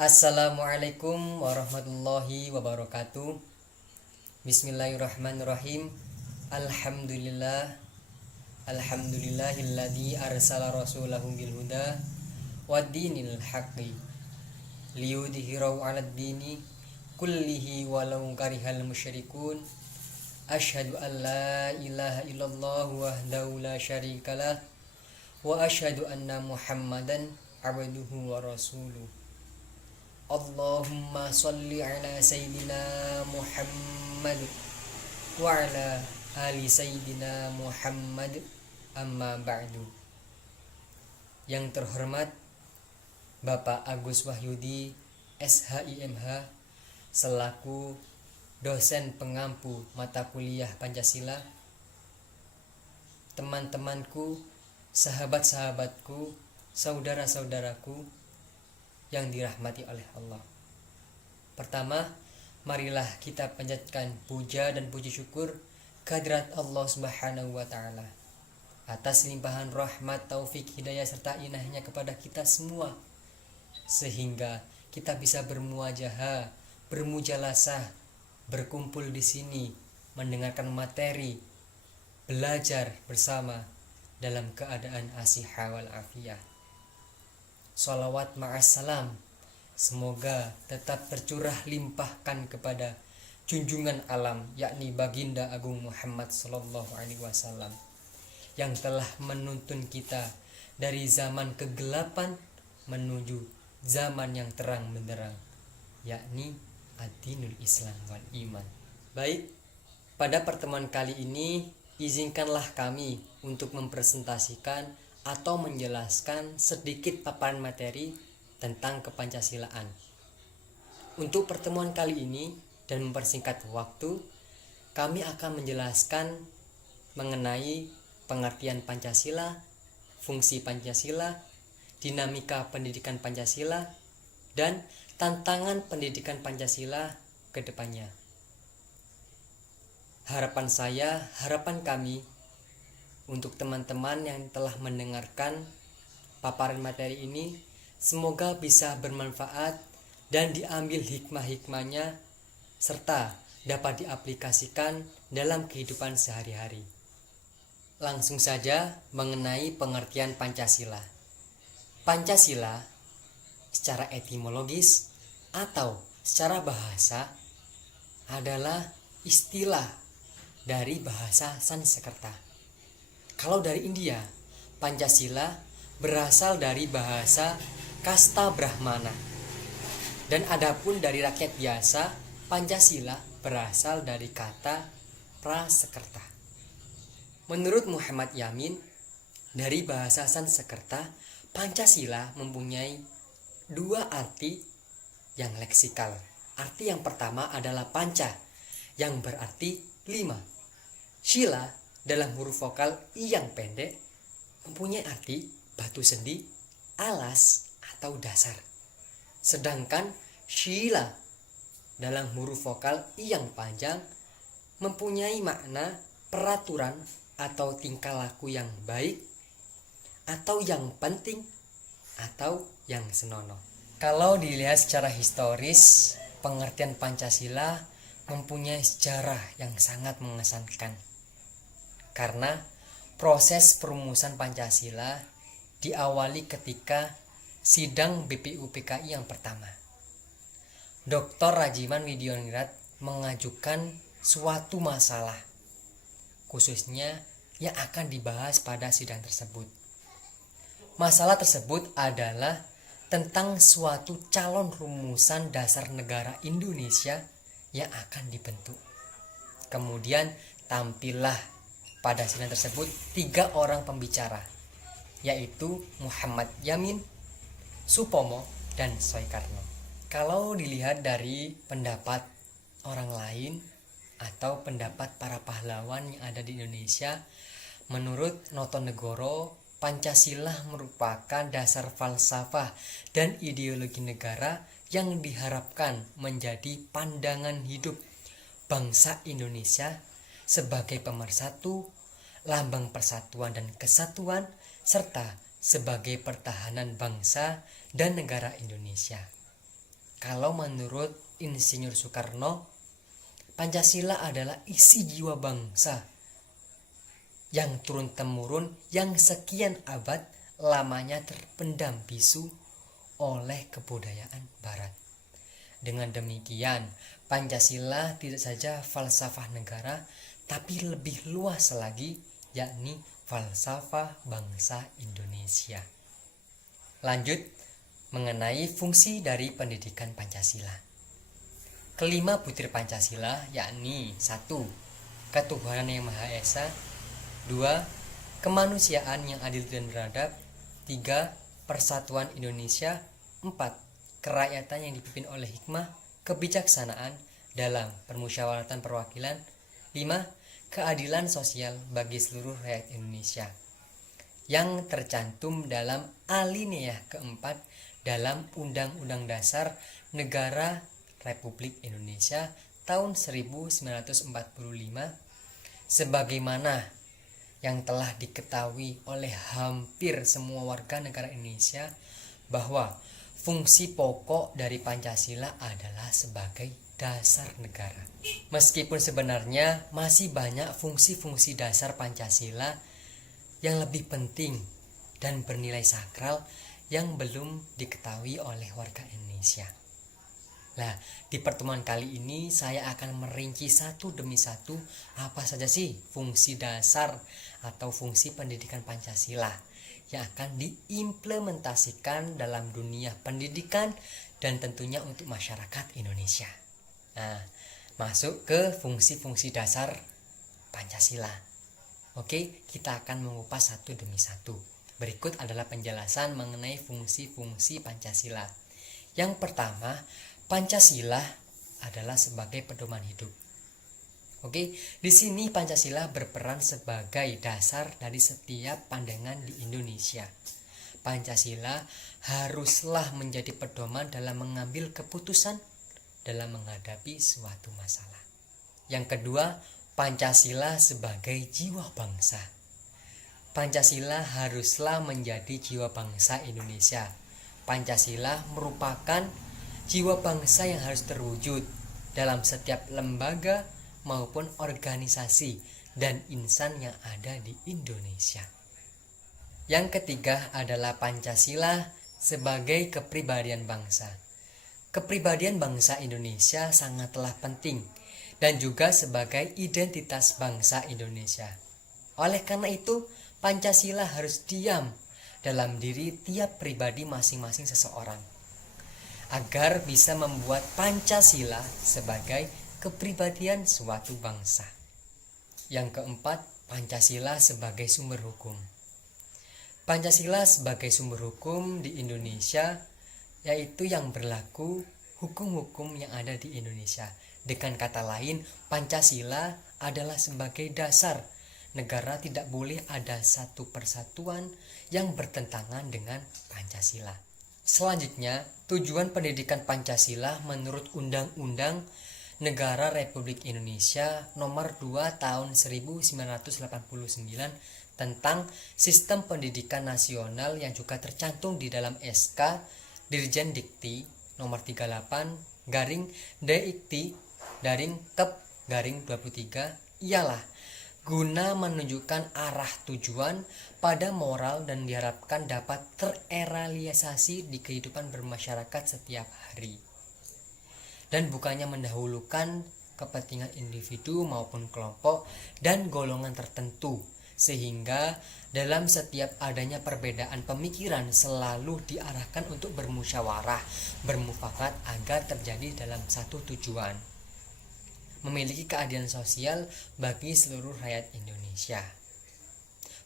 Assalamualaikum warahmatullahi wabarakatuh. Bismillahirrahmanirrahim. Alhamdulillah. Alhamdulillahilladzi arsala rasulahu bil huda waddinil haqqi liyudhhirahu 'alad dini kullihi walau karihal musyrikun. Asyhadu an la ilaha illallah wahdahu la syarikalah wa asyhadu anna Muhammadan abduhu wa rasuluh. Allahumma sholli ala sayyidina Muhammad wa ala ali sayyidina Muhammad, amma ba'du. Yang terhormat Bapak Agus Wahyudi SHIMH selaku dosen pengampu mata kuliah Pancasila, teman-temanku, sahabat-sahabatku, saudara-saudaraku yang dirahmati oleh Allah. Pertama, marilah kita panjatkan puja dan puji syukur kehadirat Allah Subhanahu wa taala atas limpahan rahmat, taufik, hidayah serta inahnya kepada kita semua, sehingga kita bisa bermuajahah, bermujalasah, berkumpul di sini, mendengarkan materi, belajar bersama dalam keadaan asihah wal afiyah. Sholawat ma'assalam semoga tetap tercurah limpahkan kepada junjungan alam, yakni baginda agung Muhammad sallallahu alaihi wasallam, yang telah menuntun kita dari zaman kegelapan menuju zaman yang terang benderang, yakni ad-dinul Islam wal iman. Baik, pada pertemuan kali ini izinkanlah kami untuk mempresentasikan atau menjelaskan sedikit paparan materi tentang kepancasilaan. Untuk pertemuan kali ini dan mempersingkat waktu, kami akan menjelaskan mengenai pengertian Pancasila, fungsi Pancasila, dinamika pendidikan Pancasila, dan tantangan pendidikan Pancasila ke depannya. Harapan kami untuk teman-teman yang telah mendengarkan paparan materi ini, semoga bisa bermanfaat dan diambil hikmah-hikmahnya serta dapat diaplikasikan dalam kehidupan sehari-hari. Langsung saja mengenai pengertian Pancasila. Pancasila secara etimologis atau secara bahasa adalah istilah dari bahasa Sanskerta. Kalau dari India, Pancasila berasal dari bahasa kasta Brahmana. Dan adapun dari rakyat biasa, Pancasila berasal dari kata Prasekerta. Menurut Muhammad Yamin, dari bahasa Sanskerta, Pancasila mempunyai dua arti yang leksikal. Arti yang pertama adalah panca, yang berarti 5. Sila dalam huruf vokal I yang pendek mempunyai arti batu sendi, alas atau dasar. Sedangkan Shila dalam huruf vokal I yang panjang mempunyai makna peraturan atau tingkah laku yang baik atau yang penting atau yang senonoh. Kalau dilihat secara historis, pengertian Pancasila mempunyai sejarah yang sangat mengesankan. Karena proses perumusan Pancasila diawali ketika sidang BPUPKI yang pertama. Dr. Rajiman Widyoningrat mengajukan suatu masalah, khususnya yang akan dibahas pada sidang tersebut. Masalah tersebut adalah tentang suatu calon rumusan dasar negara Indonesia yang akan dibentuk. Kemudian tampillah pada sidang tersebut 3 orang pembicara, yaitu Muhammad Yamin, Supomo, dan Soekarno. Kalau dilihat dari pendapat orang lain atau pendapat para pahlawan yang ada di Indonesia, menurut Notonegoro, Pancasila merupakan dasar falsafah dan ideologi negara yang diharapkan menjadi pandangan hidup bangsa Indonesia sebagai pemersatu, lambang persatuan dan kesatuan, serta sebagai pertahanan bangsa dan negara Indonesia. Kalau menurut Insinyur Soekarno, Pancasila adalah isi jiwa bangsa yang turun-temurun, yang sekian abad lamanya terpendam bisu oleh kebudayaan Barat. Dengan demikian, Pancasila tidak saja falsafah negara, tapi lebih luas lagi, yakni falsafah bangsa Indonesia. Lanjut, mengenai fungsi dari pendidikan Pancasila. Kelima butir Pancasila yakni 1. Ketuhanan yang Maha Esa. 2. Kemanusiaan yang adil dan beradab. 3. Persatuan Indonesia. 4. Kerakyatan yang dipimpin oleh hikmah, kebijaksanaan dalam permusyawaratan perwakilan. 5. Keadilan sosial bagi seluruh rakyat Indonesia, yang tercantum dalam alinea keempat dalam Undang-Undang Dasar Negara Republik Indonesia tahun 1945, sebagaimana yang telah diketahui oleh hampir semua warga negara Indonesia bahwa fungsi pokok dari Pancasila adalah sebagai dasar negara. Meskipun sebenarnya masih banyak fungsi-fungsi dasar Pancasila yang lebih penting dan bernilai sakral yang belum diketahui oleh warga Indonesia. Nah, di pertemuan kali ini saya akan merinci satu demi satu apa saja sih fungsi dasar atau fungsi pendidikan Pancasila yang akan diimplementasikan dalam dunia pendidikan dan tentunya untuk masyarakat Indonesia. Nah, masuk ke fungsi-fungsi dasar Pancasila. Oke, kita akan mengupas satu demi satu. Berikut adalah penjelasan mengenai fungsi-fungsi Pancasila. Yang pertama, Pancasila adalah sebagai pedoman hidup. Oke, di sini Pancasila berperan sebagai dasar dari setiap pandangan di Indonesia. Pancasila haruslah menjadi pedoman dalam mengambil keputusan dalam menghadapi suatu masalah. Yang kedua, Pancasila sebagai jiwa bangsa. Pancasila haruslah menjadi jiwa bangsa Indonesia. Pancasila merupakan jiwa bangsa yang harus terwujud dalam setiap lembaga maupun organisasi dan insan yang ada di Indonesia. Yang ketiga adalah Pancasila sebagai kepribadian bangsa. Kepribadian bangsa Indonesia sangatlah penting dan juga sebagai identitas bangsa Indonesia. Oleh karena itu, Pancasila harus diam dalam diri tiap pribadi masing-masing seseorang, agar bisa membuat Pancasila sebagai kepribadian suatu bangsa. Yang keempat, Pancasila sebagai sumber hukum. Pancasila sebagai sumber hukum di Indonesia yaitu yang berlaku hukum-hukum yang ada di Indonesia. Dengan kata lain, Pancasila adalah sebagai dasar. Negara tidak boleh ada satu persatuan yang bertentangan dengan Pancasila. Selanjutnya, tujuan pendidikan Pancasila menurut Undang-Undang Negara Republik Indonesia Nomor 2 Tahun 1989 tentang Sistem Pendidikan Nasional yang juga tercantum di dalam SK Dirjen Dikti Nomor 38 Dikti Kep 23 ialah guna menunjukkan arah tujuan pada moral dan diharapkan dapat terrealisasi di kehidupan bermasyarakat setiap hari, dan bukannya mendahulukan kepentingan individu maupun kelompok dan golongan tertentu, sehingga dalam setiap adanya perbedaan pemikiran selalu diarahkan untuk bermusyawarah, bermufakat agar terjadi dalam satu tujuan, memiliki keadilan sosial bagi seluruh rakyat Indonesia.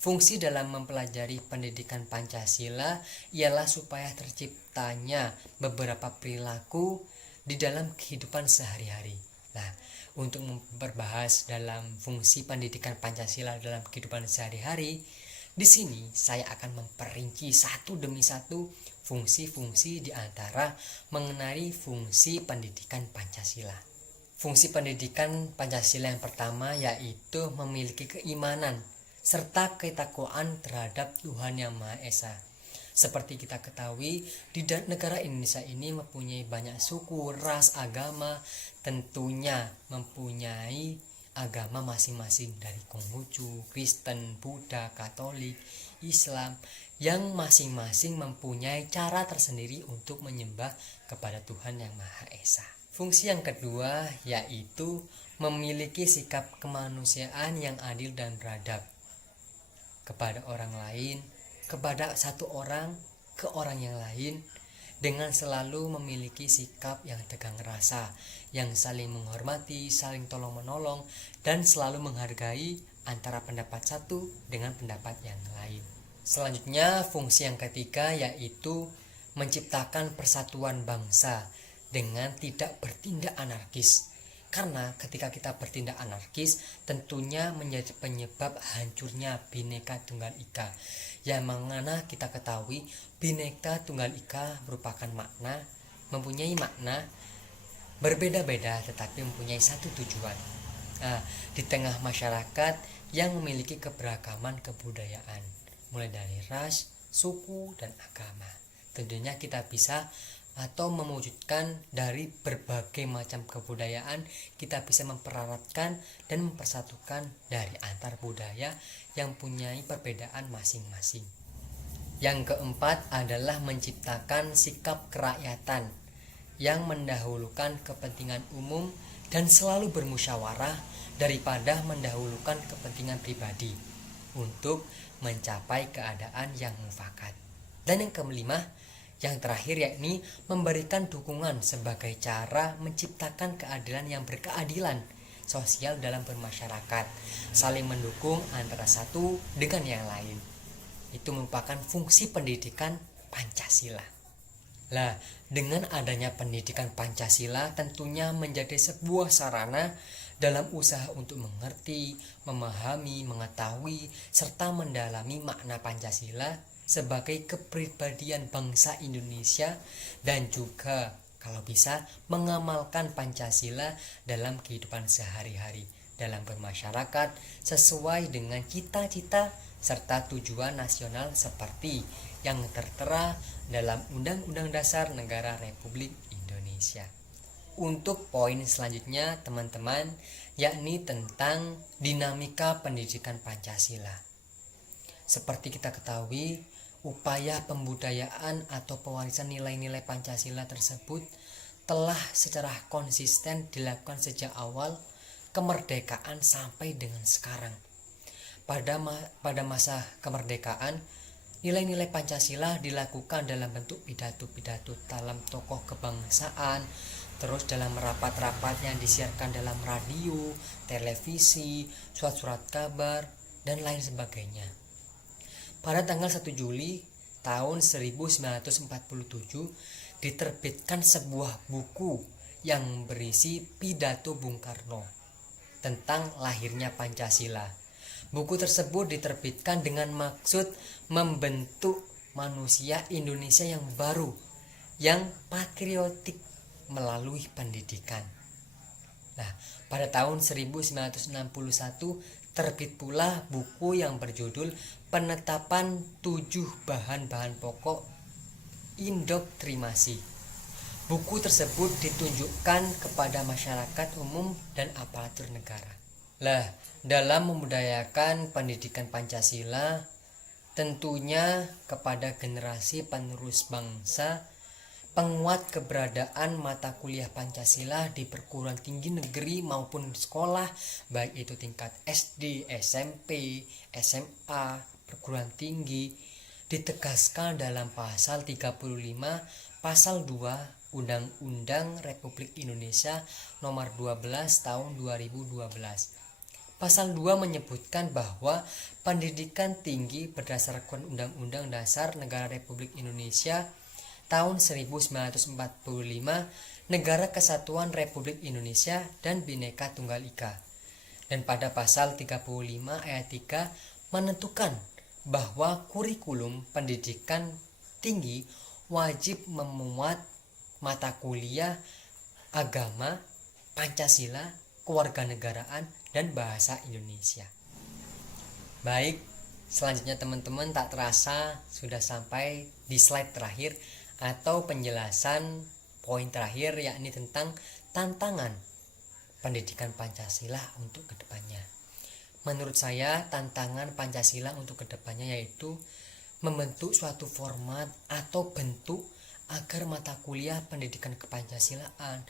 Fungsi dalam mempelajari pendidikan Pancasila ialah supaya terciptanya beberapa perilaku di dalam kehidupan sehari-hari. Nah, untuk memperbahas dalam fungsi pendidikan Pancasila dalam kehidupan sehari-hari, di sini saya akan memperinci satu demi satu fungsi-fungsi di antara mengenai fungsi pendidikan Pancasila. Fungsi pendidikan Pancasila yang pertama yaitu memiliki keimanan serta ketakwaan terhadap Tuhan Yang Maha Esa. Seperti kita ketahui, di negara Indonesia ini mempunyai banyak suku, ras, agama, tentunya mempunyai agama masing-masing dari Konghucu, Kristen, Buddha, Katolik, Islam, yang masing-masing mempunyai cara tersendiri untuk menyembah kepada Tuhan Yang Maha Esa. Fungsi yang kedua yaitu memiliki sikap kemanusiaan yang adil dan beradab kepada orang lain, kepada satu orang ke orang yang lain, dengan selalu memiliki sikap yang tegang rasa, yang saling menghormati, saling tolong-menolong, dan selalu menghargai antara pendapat satu dengan pendapat yang lain. Selanjutnya, fungsi yang ketiga yaitu menciptakan persatuan bangsa dengan tidak bertindak anarkis. Karena ketika kita bertindak anarkis, tentunya menjadi penyebab hancurnya Bhinneka Tunggal Ika. Yang mana kita ketahui Bhinneka Tunggal Ika merupakan mempunyai makna berbeda-beda tetapi mempunyai satu tujuan. Di tengah masyarakat yang memiliki keberagaman kebudayaan, mulai dari ras, suku, dan agama. Tentunya kita bisa atau mewujudkan dari berbagai macam kebudayaan, kita bisa memperaratkan dan mempersatukan dari antar budaya yang mempunyai perbedaan masing-masing. Yang keempat adalah menciptakan sikap kerakyatan yang mendahulukan kepentingan umum dan selalu bermusyawarah daripada mendahulukan kepentingan pribadi untuk mencapai keadaan yang mufakat. Dan yang kelima, yang terakhir yakni memberikan dukungan sebagai cara menciptakan keadilan yang berkeadilan sosial dalam bermasyarakat, saling mendukung antara satu dengan yang lain. Itu merupakan fungsi pendidikan Pancasila. Lah, dengan adanya pendidikan Pancasila tentunya menjadi sebuah sarana dalam usaha untuk mengerti, memahami, mengetahui, serta mendalami makna Pancasila sebagai kepribadian bangsa Indonesia, dan juga kalau bisa mengamalkan Pancasila dalam kehidupan sehari-hari dalam bermasyarakat sesuai dengan cita-cita serta tujuan nasional seperti yang tertera dalam Undang-Undang Dasar Negara Republik Indonesia. Untuk poin selanjutnya teman-teman, yakni tentang dinamika pendidikan Pancasila. Seperti kita ketahui, upaya pembudayaan atau pewarisan nilai-nilai Pancasila tersebut telah secara konsisten dilakukan sejak awal kemerdekaan sampai dengan sekarang. Pada masa kemerdekaan, nilai-nilai Pancasila dilakukan dalam bentuk pidato-pidato dalam tokoh kebangsaan, terus dalam rapat-rapat yang disiarkan dalam radio, televisi, surat-surat kabar, dan lain sebagainya. Pada tanggal 1 Juli tahun 1947 diterbitkan sebuah buku yang berisi pidato Bung Karno tentang lahirnya Pancasila. Buku tersebut diterbitkan dengan maksud membentuk manusia Indonesia yang baru, yang patriotik melalui pendidikan. Nah, pada tahun 1961 terbit pula buku yang berjudul Penetapan 7 Bahan-bahan Pokok Indoktrinasi. Buku tersebut ditunjukkan kepada masyarakat umum dan aparatur negara. Lah, dalam membudayakan pendidikan Pancasila, tentunya kepada generasi penerus bangsa, penguat keberadaan mata kuliah Pancasila di perguruan tinggi negeri maupun sekolah, baik itu tingkat SD, SMP, SMA, perguruan tinggi, ditegaskan dalam pasal 35, pasal 2 Undang-Undang Republik Indonesia nomor 12 tahun 2012. Pasal 2 menyebutkan bahwa pendidikan tinggi berdasarkan Undang-Undang Dasar Negara Republik Indonesia tahun 1945, Negara Kesatuan Republik Indonesia dan Bhinneka Tunggal Ika. Dan pada pasal 35 ayat 3 menentukan bahwa kurikulum pendidikan tinggi wajib memuat mata kuliah agama, Pancasila, kewarganegaraan, dan bahasa Indonesia. Baik, Selanjutnya teman-teman, tak terasa sudah sampai di slide terakhir atau penjelasan poin terakhir, yakni tentang tantangan pendidikan Pancasila untuk kedepannya. Menurut saya tantangan Pancasila untuk kedepannya yaitu membentuk suatu format atau bentuk agar mata kuliah pendidikan kepancasilaan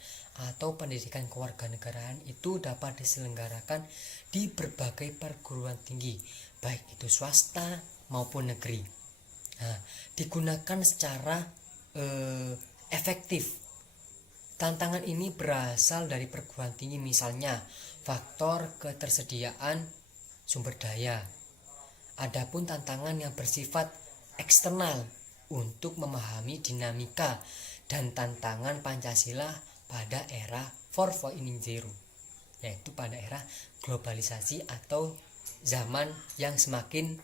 atau pendidikan kewarganegaraan itu dapat diselenggarakan di berbagai perguruan tinggi, baik itu swasta maupun negeri. Nah, digunakan secara efektif. Tantangan ini berasal dari perguruan tinggi, misalnya faktor ketersediaan sumber daya. Adapun tantangan yang bersifat eksternal untuk memahami dinamika dan tantangan Pancasila pada era 4.0, yaitu pada era globalisasi atau zaman yang semakin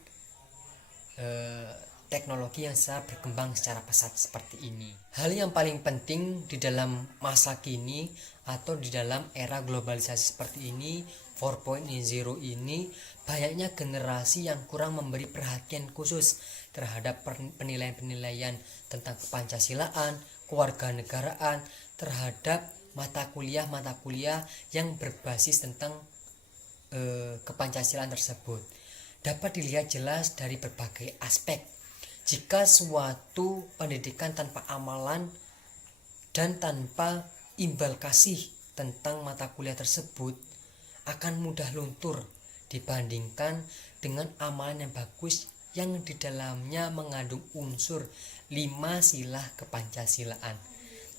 teknologi yang sangat berkembang secara pesat seperti ini. Hal yang paling penting di dalam masa kini atau di dalam era globalisasi seperti ini, 4.0 ini, banyaknya generasi yang kurang memberi perhatian khusus terhadap penilaian-penilaian tentang kepancasilaan, kewarganegaraan, terhadap mata kuliah yang berbasis tentang kepancasilaan tersebut. Dapat dilihat jelas dari berbagai aspek. Jika suatu pendidikan tanpa amalan dan tanpa imbal kasih tentang mata kuliah tersebut akan mudah luntur dibandingkan dengan amalan yang bagus yang di dalamnya mengandung unsur 5 sila kepancasilaan.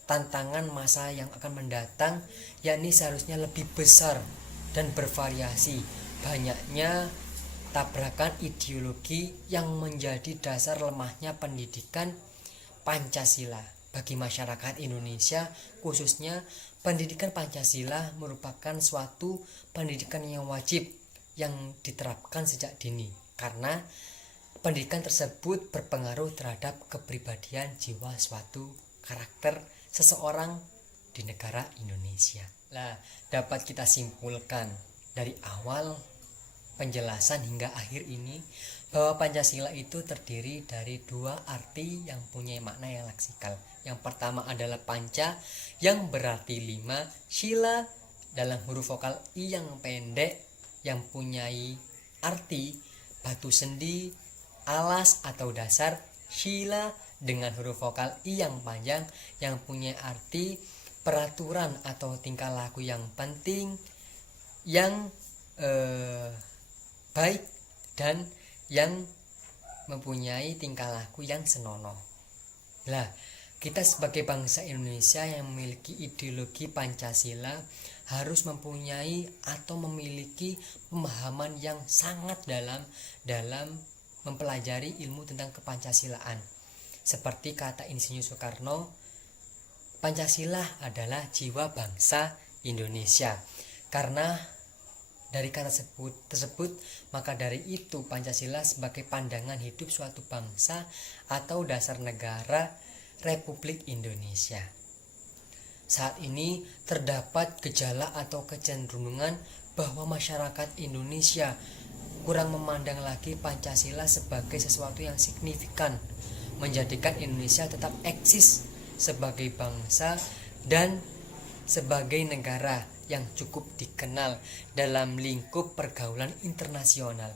Tantangan masa yang akan mendatang yakni seharusnya lebih besar dan bervariasi. Banyaknya tabrakan ideologi yang menjadi dasar lemahnya pendidikan Pancasila. Bagi masyarakat Indonesia khususnya, pendidikan Pancasila merupakan suatu pendidikan yang wajib yang diterapkan sejak dini, karena pendidikan tersebut berpengaruh terhadap kepribadian jiwa suatu karakter seseorang di negara Indonesia. Nah, dapat kita simpulkan dari awal penjelasan hingga akhir ini bahwa Pancasila itu terdiri dari 2 arti yang punya makna yang leksikal. Yang pertama adalah panca yang berarti 5, sila dalam huruf vokal I yang pendek yang punya arti batu sendi, alas atau dasar, sila dengan huruf vokal I yang panjang yang punya arti peraturan atau tingkah laku yang penting, yang baik dan yang mempunyai tingkah laku yang senonoh. Nah, kita sebagai bangsa Indonesia yang memiliki ideologi Pancasila harus mempunyai atau memiliki pemahaman yang sangat dalam mempelajari ilmu tentang kepancasilaan. Seperti kata Insinyur Soekarno, Pancasila adalah jiwa bangsa Indonesia. Karena dari kata tersebut, maka dari itu Pancasila sebagai pandangan hidup suatu bangsa atau dasar negara Republik Indonesia. Saat ini terdapat gejala atau kecenderungan bahwa masyarakat Indonesia kurang memandang lagi Pancasila sebagai sesuatu yang signifikan, menjadikan Indonesia tetap eksis sebagai bangsa dan sebagai negara yang cukup dikenal dalam lingkup pergaulan internasional.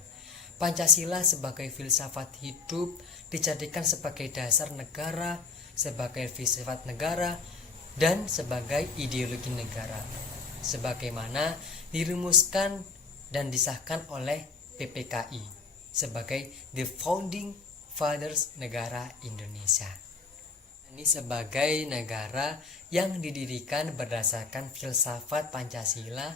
Pancasila sebagai filsafat hidup dijadikan sebagai dasar negara, sebagai filsafat negara, dan sebagai ideologi negara, sebagaimana dirumuskan dan disahkan oleh PPKI sebagai The Founding Fathers negara Indonesia. Ini sebagai negara yang didirikan berdasarkan filsafat Pancasila,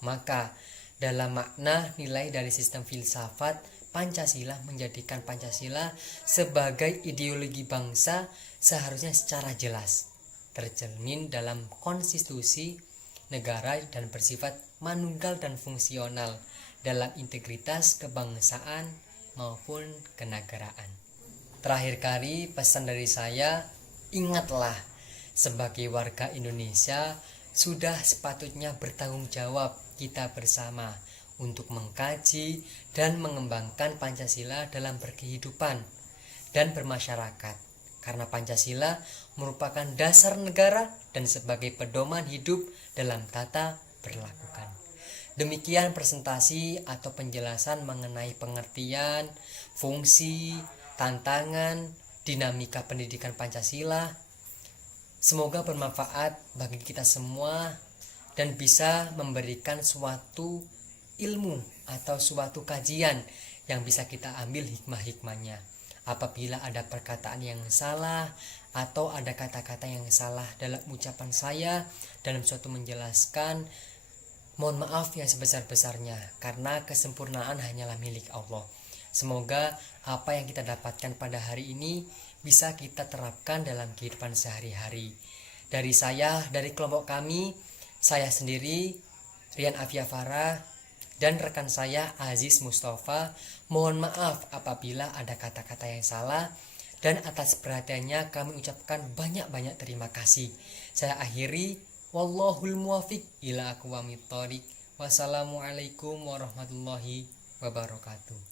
maka dalam makna nilai dari sistem filsafat Pancasila menjadikan Pancasila sebagai ideologi bangsa seharusnya secara jelas tercermin dalam konstitusi negara dan bersifat manunggal dan fungsional dalam integritas kebangsaan maupun kenegaraan. Terakhir kali pesan dari saya, ingatlah sebagai warga Indonesia sudah sepatutnya bertanggung jawab kita bersama untuk mengkaji dan mengembangkan Pancasila dalam berkehidupan dan bermasyarakat, karena Pancasila merupakan dasar negara dan sebagai pedoman hidup dalam tata berlakukan. Demikian presentasi atau penjelasan mengenai pengertian, fungsi, tantangan, dinamika pendidikan Pancasila. Semoga bermanfaat bagi kita semua dan bisa memberikan suatu ilmu atau suatu kajian yang bisa kita ambil hikmah-hikmahnya. Apabila ada perkataan yang salah atau ada kata-kata yang salah dalam ucapan saya dalam suatu menjelaskan, mohon maaf yang sebesar-besarnya, karena kesempurnaan hanyalah milik Allah. Semoga apa yang kita dapatkan pada hari ini bisa kita terapkan dalam kehidupan sehari-hari. Dari saya, dari kelompok kami, saya sendiri, Rian Afia Farah, dan rekan saya Aziz Mustafa, mohon maaf apabila ada kata-kata yang salah, dan atas perhatiannya kami ucapkan banyak-banyak terima kasih. Saya akhiri, wallahul muwafiq ila aqwamit thoriq. Wassalamualaikum warahmatullahi wabarakatuh.